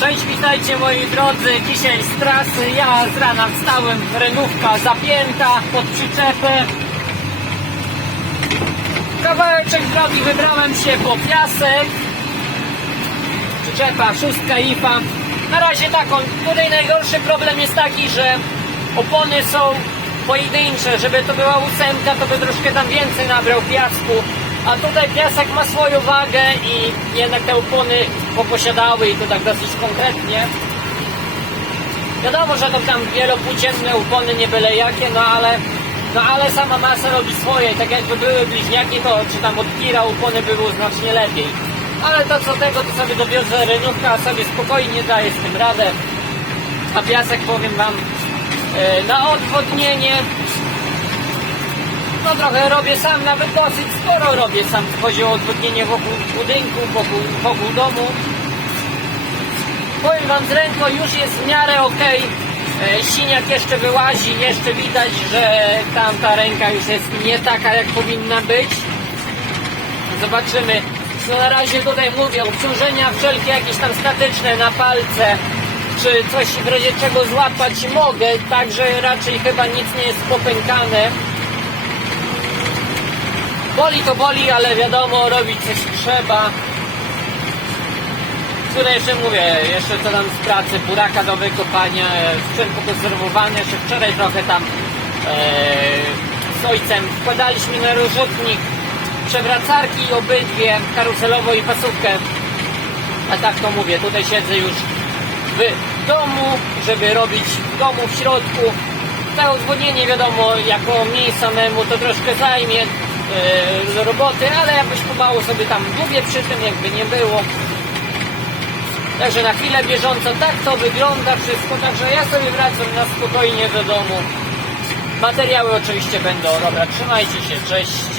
Cześć, witajcie moi drodzy. Dzisiaj z trasy. Ja z rana wstałem, renówka zapięta pod przyczepę. Kawałeczek drogi wybrałem się po piasek. Przyczepa, szóstka IFA. Na razie taką. Tutaj najgorszy problem jest taki, że opony są pojedyncze. Żeby to była ósemka, to by troszkę tam więcej nabrał piasku. A tutaj piasek ma swoją wagę i jednak te opony poposiadały i to tak dosyć konkretnie. Wiadomo, że to tam wielopłócienne opony nie byle jakie, no ale, no ale sama masa robi swoje. Tak jakby były bliźniaki, to czy tam od opony by było znacznie lepiej. Ale to co tego, to sobie dowiozę renówka, a sobie spokojnie daje z tym radę. A piasek powiem wam e, na odwodnienie no trochę robię sam, nawet dosyć sporo robię sam. Chodzi o odwodnienie wokół budynku, wokół, wokół domu. Powiem Wam z ręką już jest w miarę ok. Siniak jeszcze wyłazi, jeszcze widać, że tamta ręka już jest nie taka jak powinna być. Zobaczymy. No na razie tutaj mówię, obciążenia wszelkie jakieś tam statyczne na palce, czy coś w razie czego złapać mogę, także raczej chyba nic nie jest popękane. Boli to boli, ale wiadomo, robić coś trzeba. Tutaj jeszcze mówię, jeszcze co tam z pracy, buraka do wykopania, e, sprzęt pokonserwowany, jeszcze wczoraj trochę tam e, z ojcem wkładaliśmy na rozrzutnik przewracarki obydwie, karuselową i pasówkę. A tak to mówię, tutaj siedzę już w domu, żeby robić w domu, w środku. To odwodnienie wiadomo, jako mi samemu to troszkę zajmie e, roboty, ale jakoś pomału sobie tam mówię przy tym, jakby nie było. Także na chwilę bieżąco tak to wygląda wszystko, także ja sobie wracam na spokojnie do domu. Materiały oczywiście będą, dobra, trzymajcie się, cześć.